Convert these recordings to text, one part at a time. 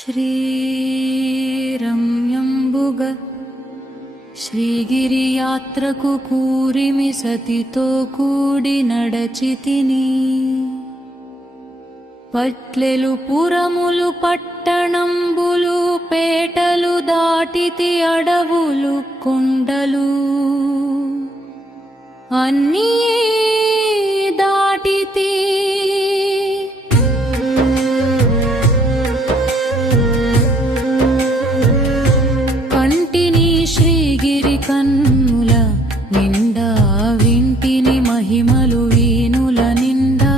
శ్రీరంయంబుగ శ్రీగిరియాత్రకు కూరిమి సతితో కూడి నడచితిని. పట్లెలు పురములు పట్టణంబులు పేటలు దాటితి అడవులు కొండలు అన్నీ దాటితి. కంటిని శ్రీగిరి కన్నుల నిండా వింటిని మహిమలు వీనుల నిండా.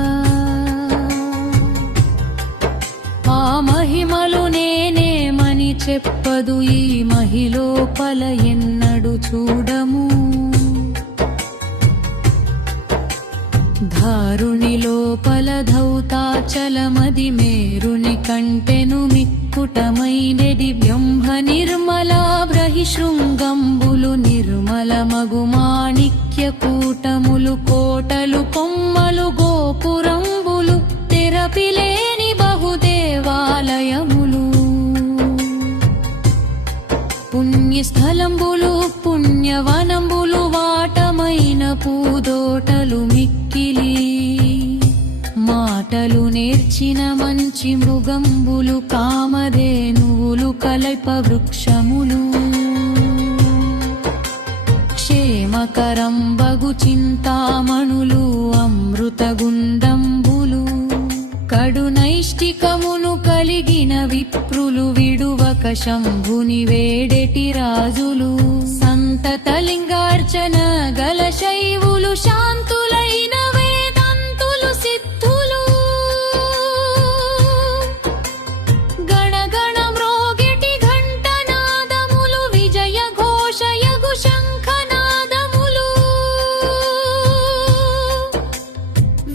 ఆ మహిమలు నేనేమని చెప్పదు ఈ మహిలోపల ఎన్నడు చూడము. ధారుని లోపల ధౌతాచలమది మేరుని కంటెను మిక్కుటమైనది. బ్రహ్మ నిర్మల బ్రహిశృంగంబులు నిర్మల మగు మాణిక్య కూటములు కోటలు కొమ్మలు గోపురంబులు తెరపిలేని బహుదేవాలయములు. పుణ్యస్థలంబులు పుణ్యవనంబులు వాటమైన పూదోటలు మిక్కిలి. మాటలు నేర్చిన మంచి మృగంబులు కామధేనువులు కల్ప వృక్షములు. క్షేమకరం బగు చింతామణులు అమృత గుండంబులు. కడు నైష్టికమును కలిగిన విప్రులు విడువక శంభుని వేడెటి రాజులు. సంతత లింగార్చన గల శైవులు శాంతులైన వేదాంతులు సిద్ధులు. గణగణ మ్రోగిటి ఘంటనాదములు విజయ ఘోషయగు శంఖనాదములు.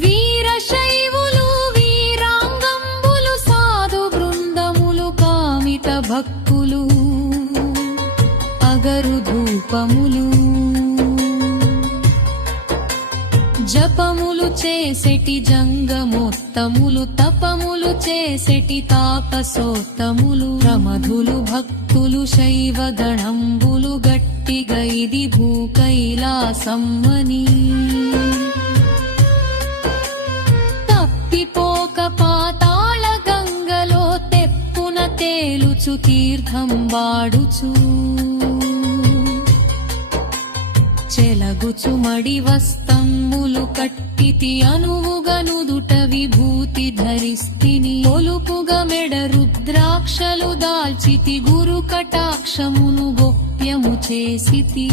వీరశైవులు వీరాంగంబులు సాధు బృందములు కామిత భక్తులు. అగరు ధూపములు జపములు చేసెటి జంగమోత్తములు తపములు చేసెటి తాపసోత్తములు. ప్రమధులు భక్తులు శైవ గణంబులు గట్టిగా ఇది భూకైలాసమ్మని. తప్పిపోక పాతాళ గంగలో తెప్పున తేలుచు తీర్థం వాడుచు. చెలగుచు మడి వస్తంబులు కట్టితి అనువుగనుదుట విభూతి ధరిస్తిని. ఒలుపుగా మెడ రుద్రాక్షలు దాల్చితి గురు కటాక్షమును గోప్యము చేసితి.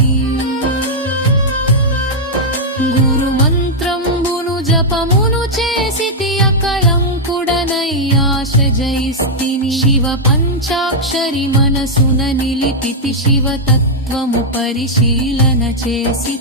గురుమంత్రంబును జపమును చేసితి అకళంకుడనై ఆశ జయిస్తిని. శివ పంచాక్షరి మనసున నిలిపితి శివతత్వము పరిశీలన చేసి.